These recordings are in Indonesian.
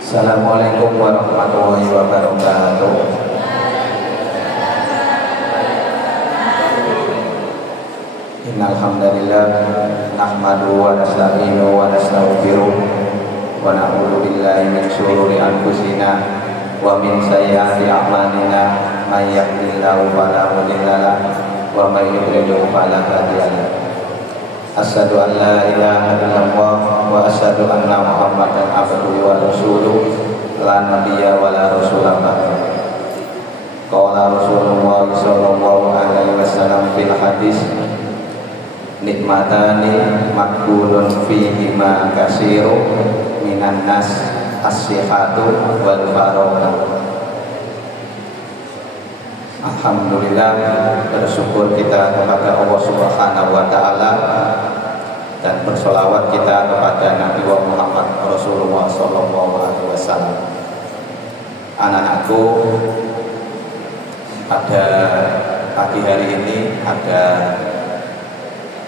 Assalamualaikum warahmatullahi wabarakatuh. Innal hamdalillah nahmaduhu wa nasta'inuhu wa nastaghfiruh wa na'udzu billahi min shururi anfusina wa min sayyiati a'malina may yahdihillahu fala mudilla lahu wa may yudlil fala hadiya lahu. Asyhadu an la ilaha illallah wa asyhadu anna Muhammadan abduhu wa rasuluh la nabiyya wa la rasula ba'da. Qala Rasulullah sallallahu alaihi wasallam fil hadis nikmatani maqbulun fihi ma katsiru minan nas as-sihhatu wal faragh. Alhamdulillah, bersyukur kita kepada Allah Subhanahu wa taala dan bersolawat kita kepada Nabi Muhammad Rasulullah sallallahu alaihi wasallam. Anak-anakku, pada pagi hari ini ada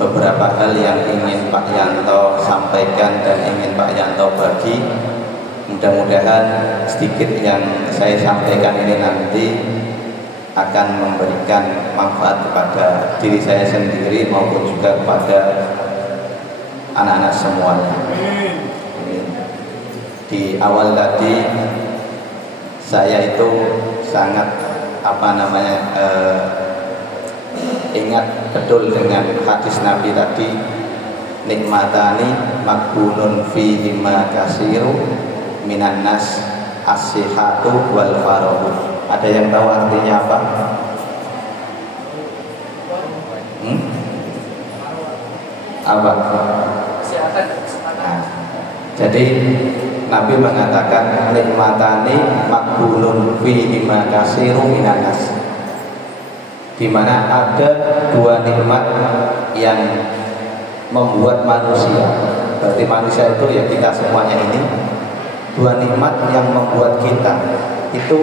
beberapa hal yang ingin Pak Yanto sampaikan dan ingin Pak Yanto bagi. Mudah-mudahan sedikit yang saya sampaikan ini nanti akan memberikan manfaat kepada diri saya sendiri maupun juga kepada anak-anak semuanya. Di awal tadi saya itu sangat ingat betul dengan hadis Nabi tadi, nikmatani maqbulun fihi ma katsiru minan nas as-sihhatu wal faragh. Ada yang tahu artinya apa? Apa? Nah, jadi Nabi mengatakan nikmatani maqbulun fihi ma katsiru minan nas, di mana ada dua nikmat yang membuat manusia, berarti manusia itu ya kita semuanya ini, dua nikmat yang membuat kita itu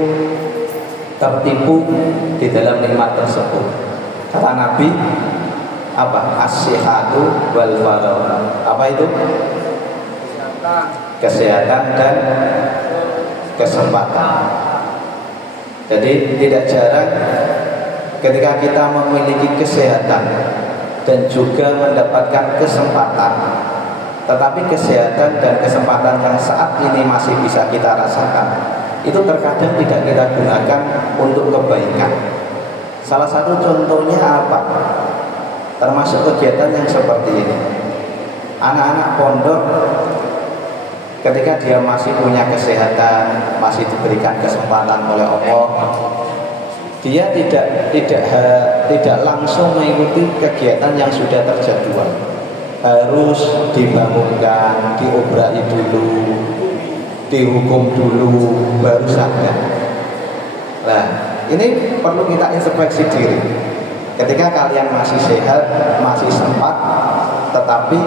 tertipu di dalam nikmat tersebut. Kata Nabi apa? As-sihhatu wal faragh. Apa itu? Kesehatan dan kesempatan. Jadi tidak jarang ketika kita memiliki kesehatan dan juga mendapatkan kesempatan, tetapi kesehatan dan kesempatan yang saat ini masih bisa kita rasakan, itu terkadang tidak kita gunakan untuk kebaikan. Salah satu contohnya apa? Termasuk kegiatan yang seperti ini. Anak-anak pondok ketika dia masih punya kesehatan, masih diberikan kesempatan oleh Allah, dia tidak langsung mengikuti kegiatan yang sudah terjadwal. Harus dibangunkan, diobraki dulu, dihukum dulu, baru sadar. Nah, ini perlu kita introspeksi diri. Ketika kalian masih sehat, masih sempat, tetapi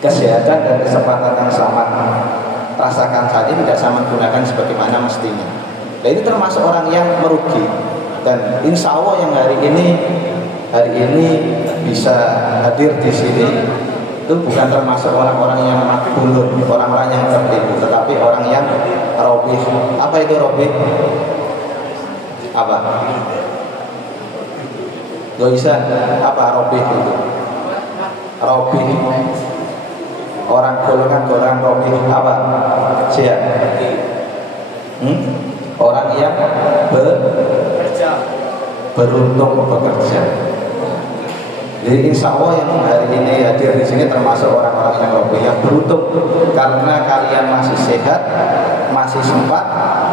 kesehatan dan kesempatan yang sama rasakan saat ini tidak sama gunakan sebagaimana mestinya. Nah, ini termasuk orang yang merugi. Dan insya Allah yang hari ini bisa hadir di sini itu bukan termasuk orang-orang yang makbulun, orang-orang yang tertipu, tetapi orang yang robih. Apa itu robih? Apa? Gak bisa. Apa robih itu? Robih, orang golongan robih apa? Siapa? Orang yang beruntung bekerja. Jadi insya Allah yang hari ini hadir di sini termasuk orang-orang yang robih, yang beruntung karena kalian masih sehat, masih sempat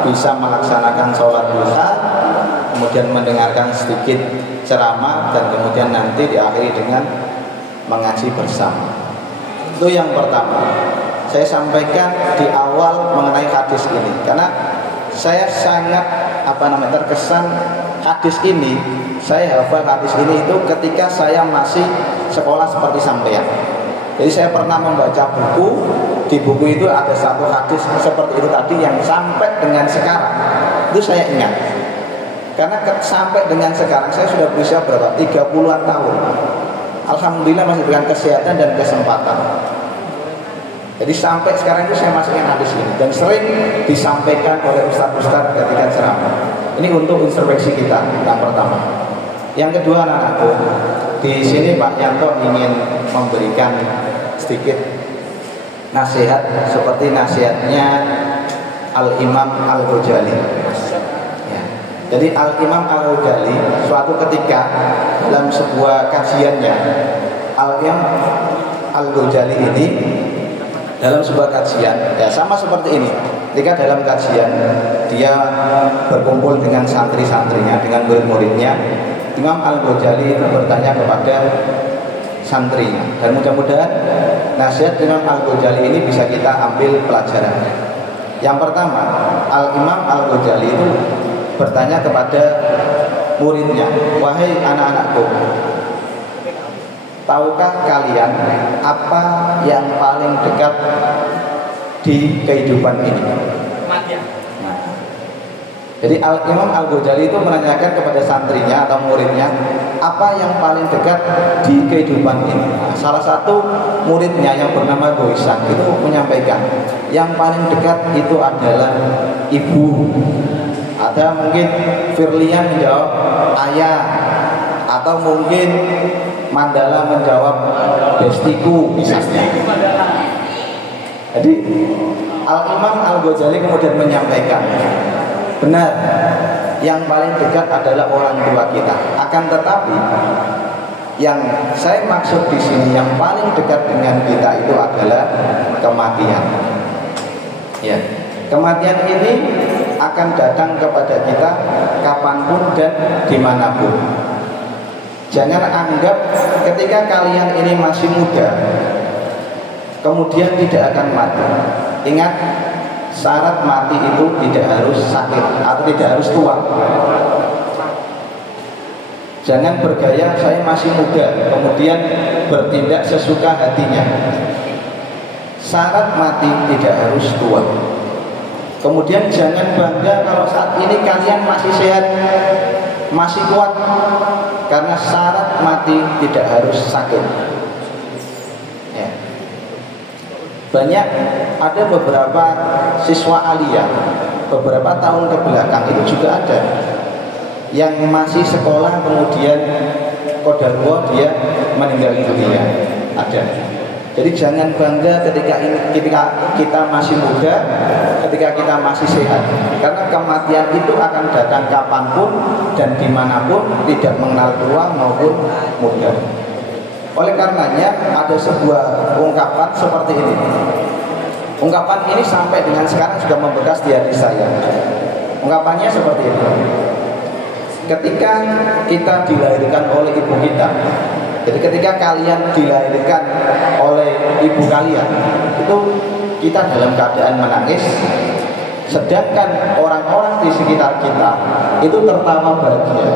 bisa melaksanakan sholat duha, kemudian mendengarkan sedikit ceramah, dan kemudian nanti diakhiri dengan mengaji bersama. Itu yang pertama. Saya sampaikan di awal mengenai hadis ini karena saya sangat terkesan hadis ini. Saya hafal hadis ini itu ketika saya masih sekolah seperti sampean. Jadi saya pernah membaca buku, di buku itu ada satu hadis seperti itu tadi yang sampai dengan sekarang itu saya ingat. Karena sampai dengan sekarang saya sudah berusia berapa? 30-an tahun. Alhamdulillah masih dengan kesehatan dan kesempatan. Jadi sampai sekarang itu saya masih ingat hadis ini dan sering disampaikan oleh ustaz-ustaz ketika ceramah. Ini untuk introspeksi kita yang pertama. Yang kedua, anak-anakku, di sini Pak Yanto ingin memberikan sedikit nasihat seperti nasihatnya Al-Imam Al-Ghazali. Ya. Jadi Al-Imam Al-Ghazali suatu ketika dalam sebuah kajiannya, Al-Imam Al-Ghazali ini dalam sebuah kajian, ya sama seperti ini. Ketika dalam kajian dia berkumpul dengan santri-santrinya, dengan murid-muridnya, Imam Al-Ghazali itu bertanya kepada santrinya. Dan mudah-mudahan nasihat Imam Al-Ghazali ini bisa kita ambil pelajaran. Yang pertama, Al-Imam Al-Ghazali itu bertanya kepada muridnya, wahai anak-anakku, tahukah kalian apa yang paling dekat di kehidupan ini? Nah, jadi Imam Al-Ghazali itu menanyakan kepada santrinya atau muridnya, apa yang paling dekat di kehidupan ini? Nah, salah satu muridnya yang bernama Goisan itu menyampaikan, yang paling dekat itu adalah ibu. Ada mungkin Firlian menjawab ayah, atau mungkin Mandala menjawab bestiku misalnya. Jadi Al-Imam Al-Ghazali kemudian menyampaikan, benar, yang paling dekat adalah orang tua kita. Akan tetapi yang saya maksud di sini yang paling dekat dengan kita itu adalah kematian. Ya, kematian ini akan datang kepada kita kapanpun dan dimanapun. Jangan anggap ketika kalian ini masih muda kemudian tidak akan mati. Ingat, syarat mati itu tidak harus sakit atau tidak harus tua. Jangan bergaya saya masih muda kemudian bertindak sesuka hatinya. Syarat mati tidak harus tua. Kemudian jangan bangga kalau saat ini kalian masih sehat, masih kuat, karena syarat mati tidak harus sakit. Ya. Banyak ada beberapa siswa aliyah beberapa tahun ke belakang itu juga ada yang masih sekolah kemudian qadarullah dia meninggal dunia, ada. Jadi jangan bangga ketika kita masih muda, ketika kita masih sehat, karena kematian itu akan datang kapanpun dan dimanapun, tidak mengenal tua maupun muda. Oleh karenanya ada sebuah ungkapan seperti ini. Ungkapan ini sampai dengan sekarang sudah membekas di hati saya. Ungkapannya seperti ini. Ketika kita dilahirkan oleh ibu kita, jadi ketika kalian dilahirkan oleh ibu kalian, itu kita dalam keadaan menangis, sedangkan orang-orang di sekitar kita itu tertawa bahagia.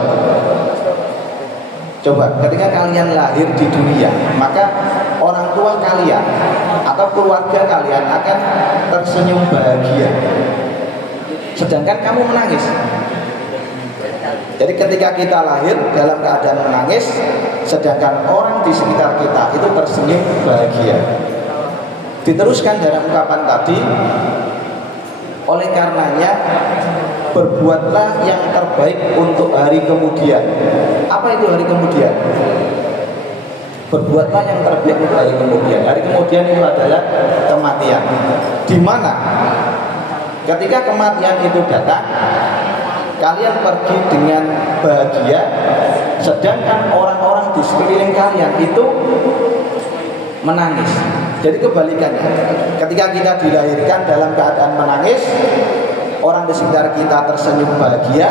Coba, ketika kalian lahir di dunia, maka orang tua kalian atau keluarga kalian akan tersenyum bahagia, sedangkan kamu menangis. Jadi ketika kita lahir dalam keadaan menangis, sedangkan orang di sekitar kita itu tersenyum bahagia. Diteruskan dalam ungkapan tadi, oleh karenanya berbuatlah yang terbaik untuk hari kemudian. Apa itu hari kemudian? Berbuatlah yang terbaik untuk hari kemudian. Hari kemudian itu adalah kematian. Di mana ketika kematian itu datang, kalian pergi dengan bahagia, sedangkan orang-orang di sekeliling kalian itu menangis. Jadi kebalikannya, ketika kita dilahirkan dalam keadaan menangis, orang di sekitar kita tersenyum bahagia,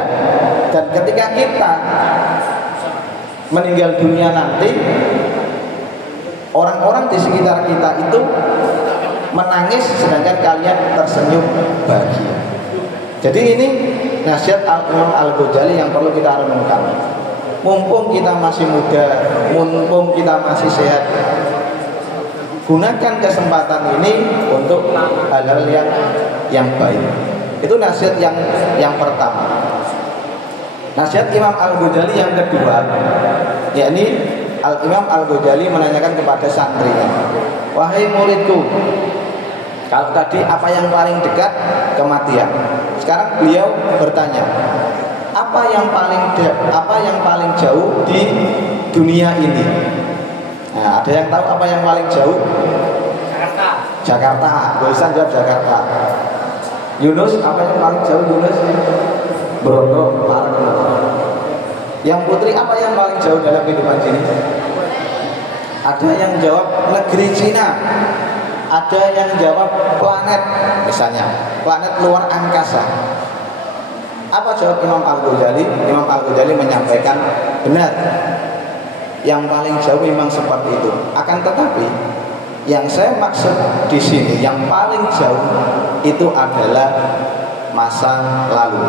dan ketika kita meninggal dunia nanti, orang-orang di sekitar kita itu menangis, sedangkan kalian tersenyum bahagia. Jadi ini nasihat Al-Imam Al-Ghazali yang perlu kita renungkan. Mumpung kita masih muda, mumpung kita masih sehat, gunakan kesempatan ini untuk hal-hal yang baik. Itu nasihat yang pertama. Nasihat Imam Al-Ghazali yang kedua, yakni Al-Imam Al-Ghazali menanyakan kepada santrinya, wahai muridku, Kalau tadi apa yang paling dekat? Kematian. Sekarang beliau bertanya, apa yang paling jauh di dunia ini? Nah, ada yang tahu apa yang paling jauh? Jakarta. Gak usah jawab Jakarta. Yunus, apa yang paling jauh Yunus? Broto, Largo. Yang Putri, apa yang paling jauh dalam kehidupan sini? Ada yang jawab negeri Cina. Ada yang jawab planet, misalnya planet luar angkasa. Apa jawab Imam Al-Ghazali? Imam Al-Ghazali menyampaikan benar, yang paling jauh memang seperti itu. Akan tetapi yang saya maksud di sini yang paling jauh itu adalah masa lalu.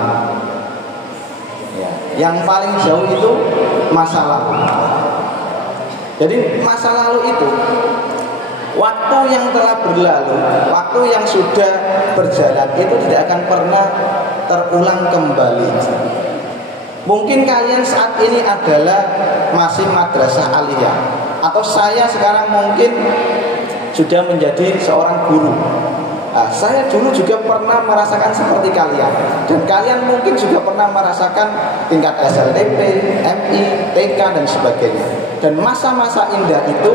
Ya, yang paling jauh itu masa lalu. Jadi masa lalu itu waktu yang telah berlalu, waktu yang sudah berjalan itu tidak akan pernah terulang kembali. Mungkin kalian saat ini adalah masih madrasah aliyah, atau saya sekarang mungkin sudah menjadi seorang guru. Nah, saya dulu juga pernah merasakan seperti kalian, dan kalian mungkin juga pernah merasakan tingkat SLTP, MI, TK dan sebagainya. Dan masa-masa indah itu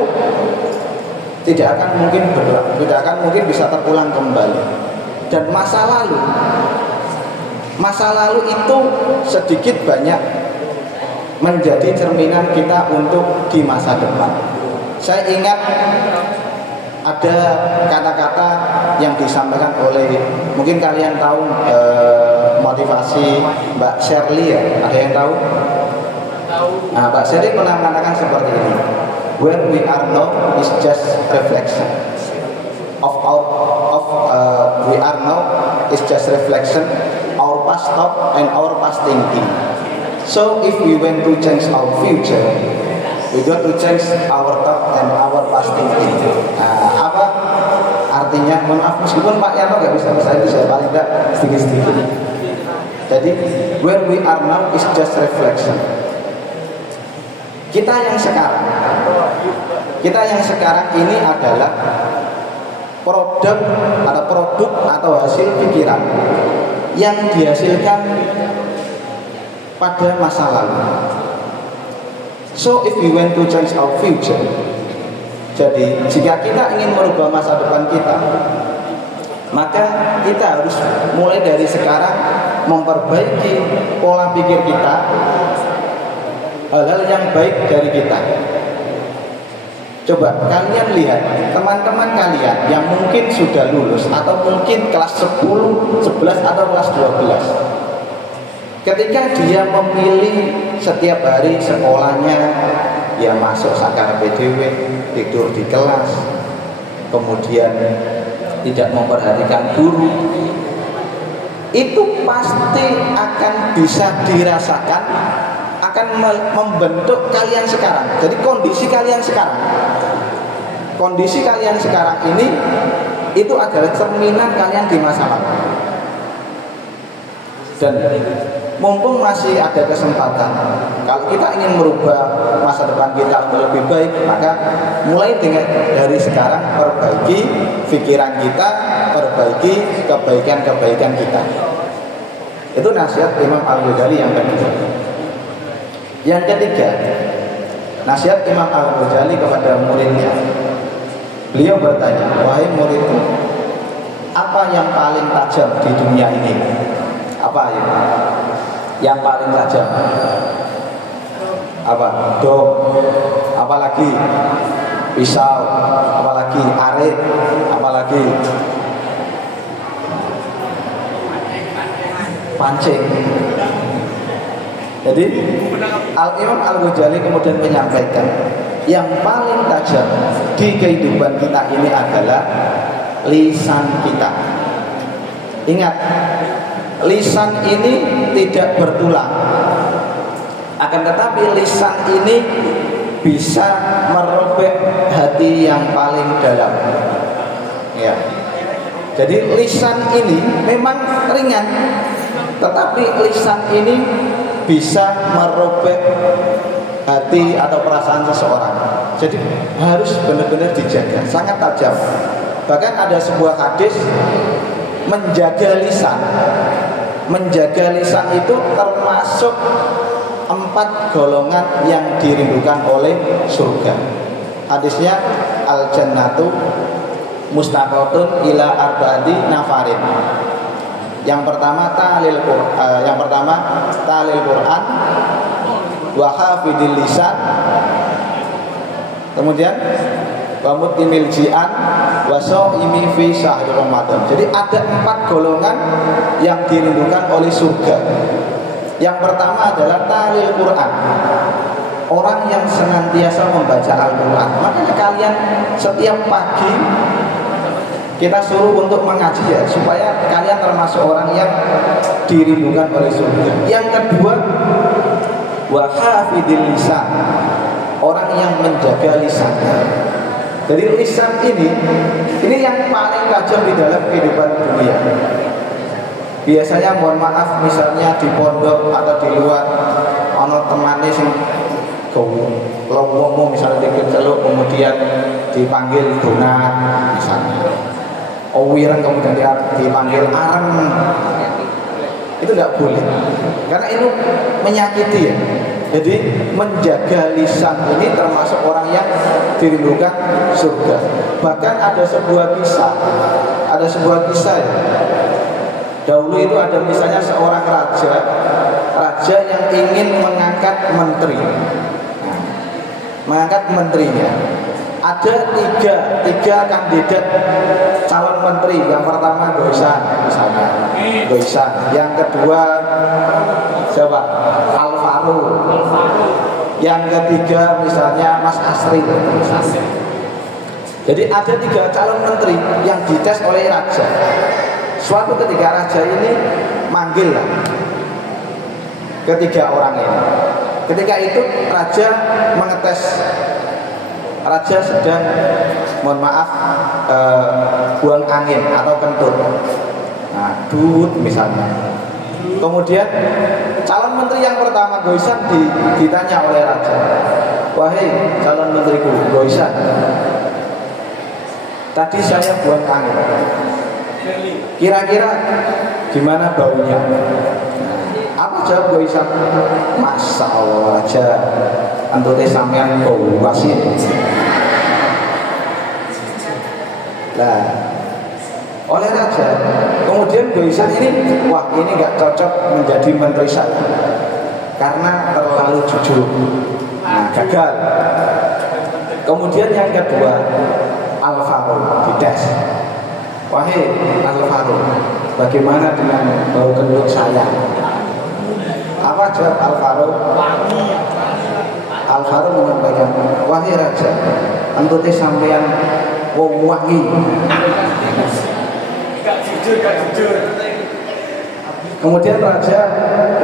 tidak akan mungkin bisa terulang kembali. Dan masa lalu itu sedikit banyak menjadi cerminan kita untuk di masa depan. Saya ingat ada kata-kata yang disampaikan oleh, mungkin kalian tahu motivasi Mbak Shirley ya, ada yang tahu? Nah, Mbak Shirley pernah mengatakan seperti ini, where we are now is just reflection of we are now is just reflection our past thought and our past thinking. So if we want to change our future, we got to change our thought and our past thinking. Nah, apa artinya? Mohon maaf, meskipun Pak Yanto nggak bisa bahasa Inggris, saya paling tidak sedikit-sedikit. Jadi where we are now is just reflection. Kita yang sekarang ini adalah produk atau hasil pikiran yang dihasilkan pada masa lalu. So if we want to change our future, jadi jika kita ingin merubah masa depan kita, maka kita harus mulai dari sekarang memperbaiki pola pikir kita, hal-hal yang baik dari kita. Coba kalian lihat teman-teman kalian yang mungkin sudah lulus atau mungkin kelas 10, 11 atau kelas 12. Ketika dia memilih setiap hari sekolahnya, dia masuk sakar PDW, tidur di kelas, kemudian tidak memperhatikan guru, itu pasti akan bisa dirasakan, akan membentuk kalian sekarang. Jadi kondisi kalian sekarang ini itu adalah cerminan kalian di masa lalu. Dan mumpung masih ada kesempatan, kalau kita ingin merubah masa depan kita untuk lebih baik, maka mulai dari sekarang perbaiki pikiran kita, perbaiki kebaikan-kebaikan kita. Itu nasihat Imam Al-Ghazali yang kedua. Yang ketiga, nasihat Imam Al-Ghazali kepada muridnya. Beliau bertanya, wahai muridku, apa yang paling tajam di dunia ini? Apa ya? Yang paling tajam? Apa? Dom. Apalagi pisau. Apalagi arit. Apalagi pancing. Jadi Imam Al-Ghazali kemudian menyampaikan, yang paling tajam di kehidupan kita ini adalah lisan kita. Ingat, lisan ini tidak bertulang, akan tetapi lisan ini bisa merobek hati yang paling dalam. Ya. Jadi lisan ini memang ringan, tetapi lisan ini bisa merobek hati atau perasaan seseorang. Jadi harus benar-benar dijaga, sangat tajam. Bahkan ada sebuah hadis menjaga lisan. Menjaga lisan itu termasuk 4 golongan yang dirindukan oleh surga. Hadisnya al-jannatu mustaqatun ila arba'ati nafarin. Yang pertama talil Quran wa hafidil lisan. Kemudian wa mutimil ji'an wa shaimi fi syahr Ramadan. Jadi ada 4 golongan yang dirindukan oleh surga. Yang pertama adalah talil Quran. Orang yang senantiasa membaca Al-Quran. Makanya kalian setiap pagi kita suruh untuk mengaji ya, supaya kalian termasuk orang yang dirindukan oleh surga. Yang kedua, wa hafidil lisan. Orang yang menjaga lisannya. Jadi lisan ini yang paling tajam di dalam kehidupan dunia. Biasanya mohon maaf, misalnya di pondok atau di luar ono temane sing kalau misalnya dikeluk kemudian dipanggil donat misalnya, wireng kemudian dipanggil arem, itu nggak boleh karena itu menyakiti ya. Jadi menjaga lisan ini termasuk orang yang dirindukan surga. Bahkan ada sebuah kisah ya. Dahulu itu ada misalnya seorang raja yang ingin mengangkat menteri. Mengangkat menterinya. Ada tiga kandidat calon menteri. Yang pertama Goisan misalnya, Yang kedua siapa? Alvaro. Yang ketiga misalnya Mas Asri. Jadi ada 3 calon menteri yang dites oleh raja. Suatu ketika raja ini manggil ketiga orang ini. Ketika itu raja mengetes. Raja sedang, mohon maaf, buang angin atau kentut. Nah, dut misalnya. Kemudian calon menteri yang pertama Goisan ditanya oleh raja, wahai calon menteriku Goisan, tadi saya buang angin. Kira-kira gimana baunya? Apa jawab Goisan? Masya Allah aja, antute sampean bau wasin. Nah, oleh raja, kemudian Goisan ini, wah ini nggak cocok menjadi menteri saya karena terlalu jujur. Nah, gagal. Kemudian yang kedua, Alvaro dites. Wahai Alvaro, bagaimana dengan bau kentut saya? Apa jawab Alvaro? Alvaro menyampaikan, wahai raja, kentutnya sampean wong wangi. Gak jujur. Kemudian raja,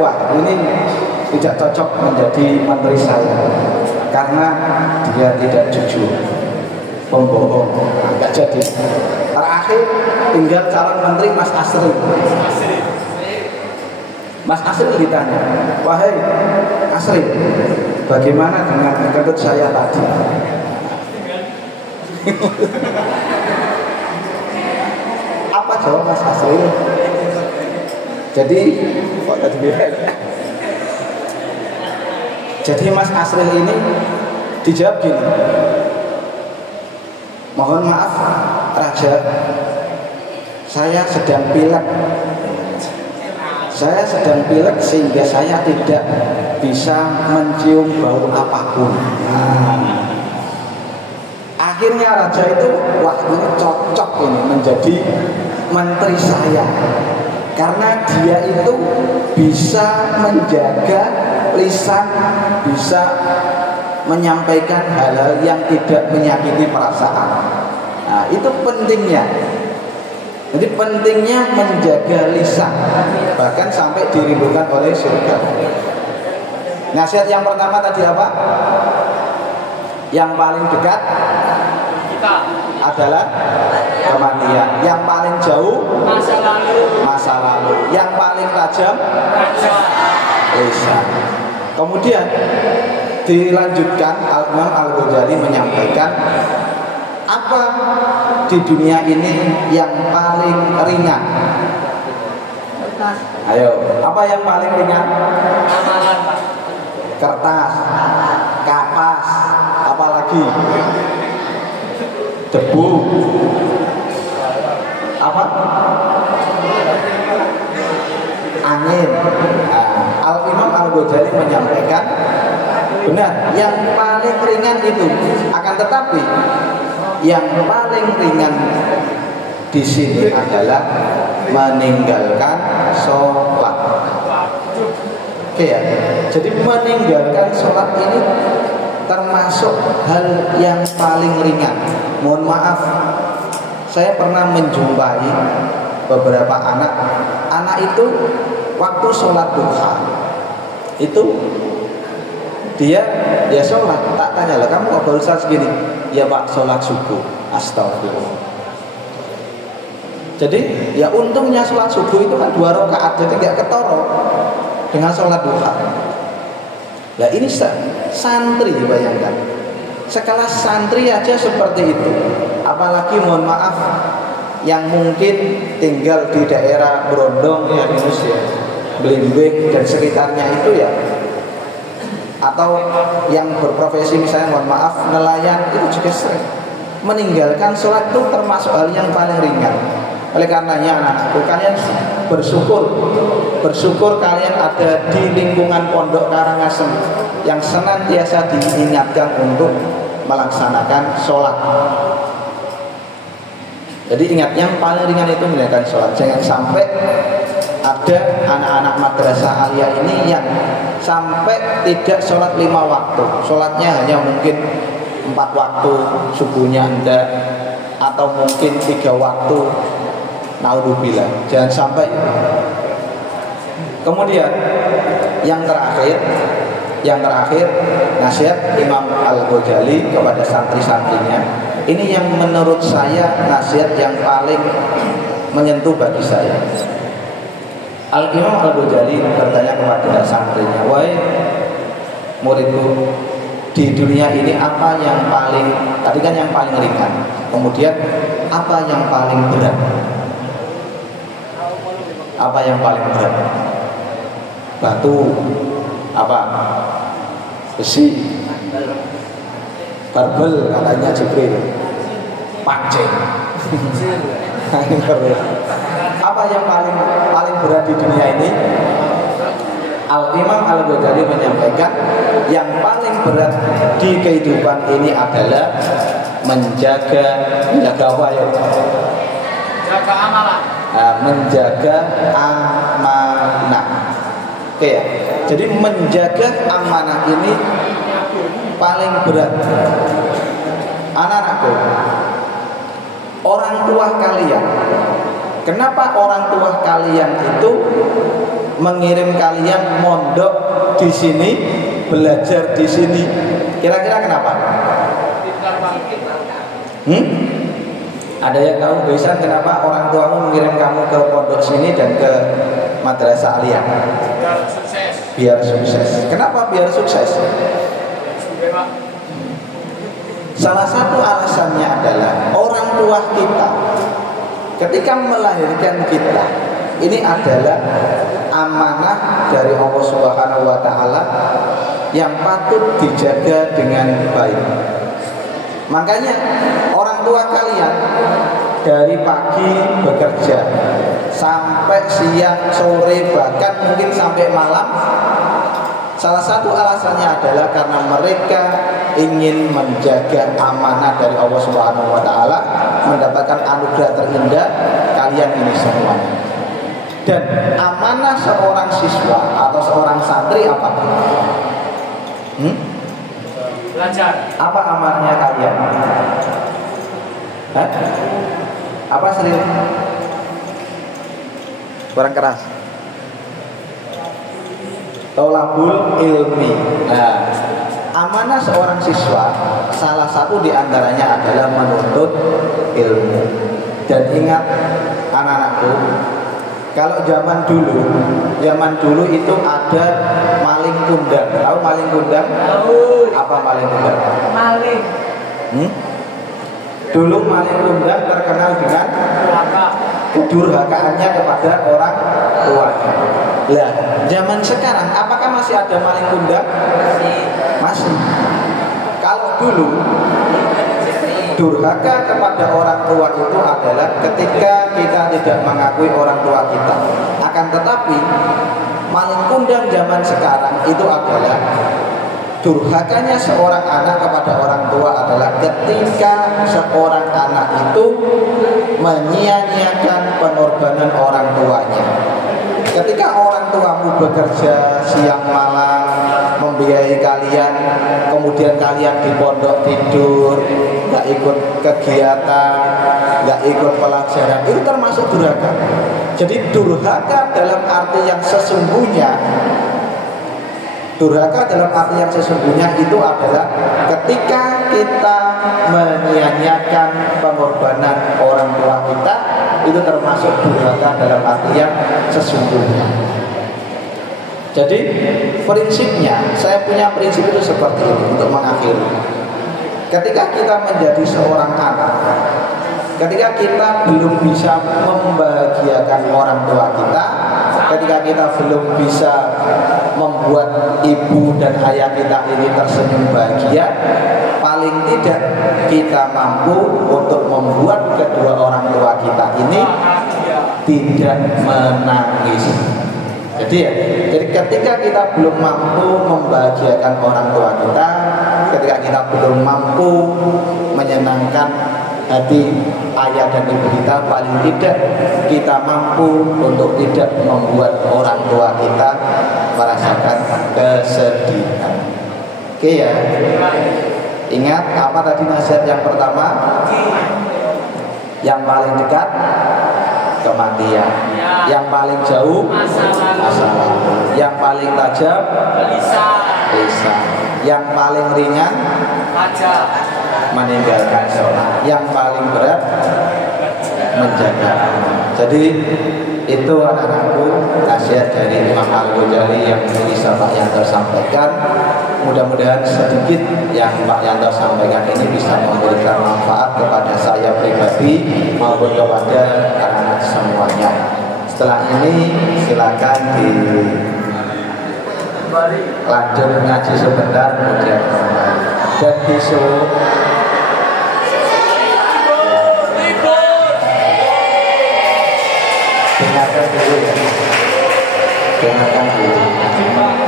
wah ini tidak cocok menjadi menteri saya karena dia tidak jujur, pembohong. Gak jadi. Terakhir tinggal calon menteri Mas Asri. Mas Asri ditanya, wahai Asri, bagaimana dengan kentut saya tadi? Apa jawab Mas Asri? Jadi Mas Asri ini dijawab gini, mohon maaf Raja, saya sedang pilek. Saya sedang pilek sehingga saya tidak bisa mencium bau apapun. Akhirnya raja itu, wah ini cocok ini menjadi menteri saya, karena dia itu bisa menjaga lisan, bisa menyampaikan hal-hal yang tidak menyakiti perasaan. Nah, itu pentingnya. Jadi pentingnya menjaga lisan, bahkan sampai dirindukan oleh surga. Nasihat yang pertama tadi apa? Yang paling dekat kita adalah kematian. Yang paling jauh masa lalu. Yang paling tajam lisan. Kemudian dilanjutkan, Imam Al-Ghazali menyampaikan, Apa di dunia ini yang paling ringan? Ayo, apa yang paling ringan? Kertas, kapas, apalagi debu, apa? Angin. Al-Imam Al-Ghazali menyampaikan benar, yang paling ringan itu. Akan tetapi yang paling ringan di sini adalah meninggalkan sholat. Oke ya. Jadi meninggalkan sholat ini termasuk hal yang paling ringan. Mohon maaf, saya pernah menjumpai beberapa anak itu waktu sholat duha itu dia sholat, tak tanya lah, kamu kok baru saat segini? Ya Pak, sholat subuh. Astagfirullah. Jadi ya untungnya sholat subuh itu kan 2 rakaat, jadi nggak ketoro dengan sholat duha. Nah ini santri, bayangkan, sekelas santri aja seperti itu, apalagi mohon maaf yang mungkin tinggal di daerah Brondong ya, Indonesia, Blimbing dan sekitarnya itu ya, atau yang berprofesi misalnya mohon maaf nelayan, itu juga sering meninggalkan sholat itu termasuk hal yang paling ringan. Oleh karenanya anak-anakku, kalian bersyukur kalian ada di lingkungan Pondok Karangasem yang senantiasa diingatkan untuk melaksanakan sholat. Jadi ingat, yang paling ringan itu meninggalkan sholat. Jangan sampai ada anak-anak madrasah aliyah ini yang sampai tidak sholat 5 waktu. Sholatnya hanya mungkin 4 waktu, subuhnya enggak, atau mungkin 3 waktu. Naudzubillah, jangan sampai. Kemudian yang terakhir nasihat Imam Al-Ghazali kepada santri-santrinya. Ini yang menurut saya nasihat yang paling menyentuh bagi saya. Al-Imam Al-Ghazali bertanya kepada santrinya, wahai muridku, di dunia ini apa yang paling, tadi kan yang paling ringan, kemudian apa yang paling berat? Apa yang paling berat? Batu, apa? Besi, barbel katanya Jibril, pancing. Apa yang paling berat di dunia ini? Al-Imam Al-Ghazali menyampaikan yang paling berat di kehidupan ini adalah menjaga apa ya? Jaga amalan. Menjaga amanah. Oke ya. Jadi menjaga amanah ini paling berat. Anak-anakku, orang tua kalian, kenapa orang tua kalian itu mengirim kalian mondok di sini, belajar di sini? Kira-kira kenapa? Ada yang tahu Besan kenapa orang tuamu mengirim kamu ke pondok sini dan ke madrasah aliyah? Biar sukses. Biar sukses. Kenapa biar sukses? Salah satu alasannya adalah orang tua kita ketika melahirkan kita, ini adalah amanah dari Allah Subhanahu wa taala yang patut dijaga dengan baik. Makanya orang tua kalian dari pagi bekerja sampai siang, sore, bahkan mungkin sampai malam, salah satu alasannya adalah karena mereka ingin menjaga amanah dari Allah Subhanahu wa taala, mendapatkan anugerah terindah kalian ini semuanya. Dan amanah seorang siswa atau seorang santri apa? Belajar. Apa amanahnya kalian? Apa serius? Kurang keras. Tolabul ilmi. Nah, amanah seorang siswa salah satu diantaranya adalah menuntut ilmu. Dan ingat anak-anakku, kalau zaman dulu itu ada maling kundang. Tahu maling kundang? Tahu. Apa maling kundang? Maling. Dulu maling kundang terkenal dengan kedurhakaannya kepada orang tuanya. Lah, zaman sekarang apakah masih ada maling kundang? Masih. Kalau dulu durhaka kepada orang tua itu adalah ketika kita tidak mengakui orang tua kita. Akan tetapi maling kundang zaman sekarang itu adalah durhakanya seorang anak kepada orang tua adalah ketika seorang anak itu menyia-nyiakan pengorbanan orang tuanya. Ketika orang tuamu bekerja siang malam membiayai kalian, kemudian kalian di pondok tidur, nggak ikut kegiatan, nggak ikut pelajaran, itu termasuk durhaka. Jadi durhaka dalam arti yang sesungguhnya, durhaka dalam arti yang sesungguhnya itu adalah ketika kita menyia-nyiakan pengorbanan orang tua kita, itu termasuk durhaka dalam arti yang sesungguhnya. Jadi prinsipnya, saya punya prinsip itu seperti ini untuk mengakhiri. Ketika kita menjadi seorang anak, ketika kita belum bisa membahagiakan orang tua kita, ketika kita belum bisa membuat ibu dan ayah kita ini tersenyum bahagia, paling tidak kita mampu untuk membuat kedua orang tua kita ini tidak menangis. Jadi ketika kita belum mampu membahagiakan orang tua kita, ketika kita belum mampu menyenangkan hati ayah dan ibu kita, paling tidak kita mampu untuk tidak membuat orang tua kita merasakan kesedihan. Oke ya. Ingat apa tadi nasihat yang pertama? Yang paling dekat kematian, yang paling jauh masalah, yang paling tajam lisan, yang paling ringan meninggalkan sholat, yang paling berat menjaga. Jadi itu anak-anakku nasihat dari Imam Al-Ghazali yang bisa Pak Yanto sampaikan. Mudah-mudahan sedikit yang Pak Yanto sampaikan ini bisa memberikan manfaat kepada saya pribadi maupun kepada anak-anak semuanya. Setelah ini silakan lanjut ngaji sebentar, kemudian kembali. Dan besok dengarkan dulu ya, dengarkan dulu.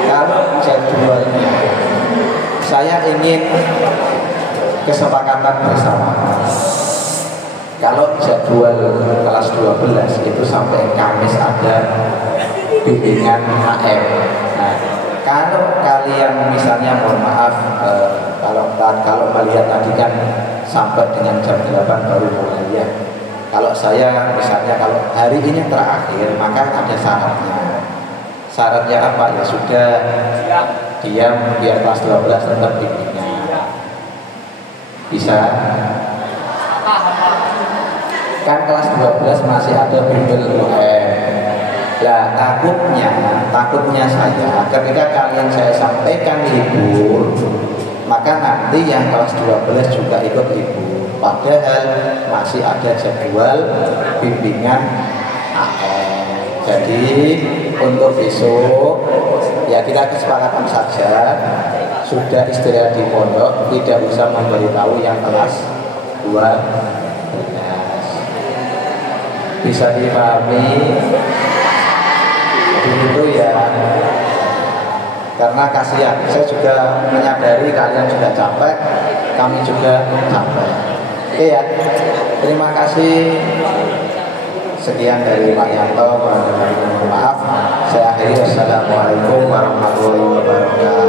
Kalau jadwalnya saya ingin kesepakatan bersama. Kalau jadwal kelas 12 itu sampai Kamis ada bimbingan HM. Nah, kalau kalian misalnya mohon maaf kalau melihat tadi kan sampai dengan jam 8 baru mulai ya. Kalau saya misalnya kalau hari ini terakhir, maka ada syaratnya. Syaratnya apa? Ya sudah diam biar kelas 12 tetap bimbingan. Bisa? Kan kelas 12 masih ada bimbel UN. Lah takutnya saya ketika kalian saya sampaikan libur, maka nanti yang kelas 12 juga ikut libur. Padahal masih ada jadwal bimbingan AM. Jadi untuk besok ya kita kesepakatan saja, sudah istirahat di pondok, tidak usah memberitahu yang kelas 12. Bisa dipahami begitu ya, karena kasihan, saya juga menyadari kalian sudah capek, kami juga capek. Oke ya, terima kasih. Sekian dari Pak Yanto, mohon maaf. Saya akhiri, wassalamualaikum warahmatullahi wabarakatuh.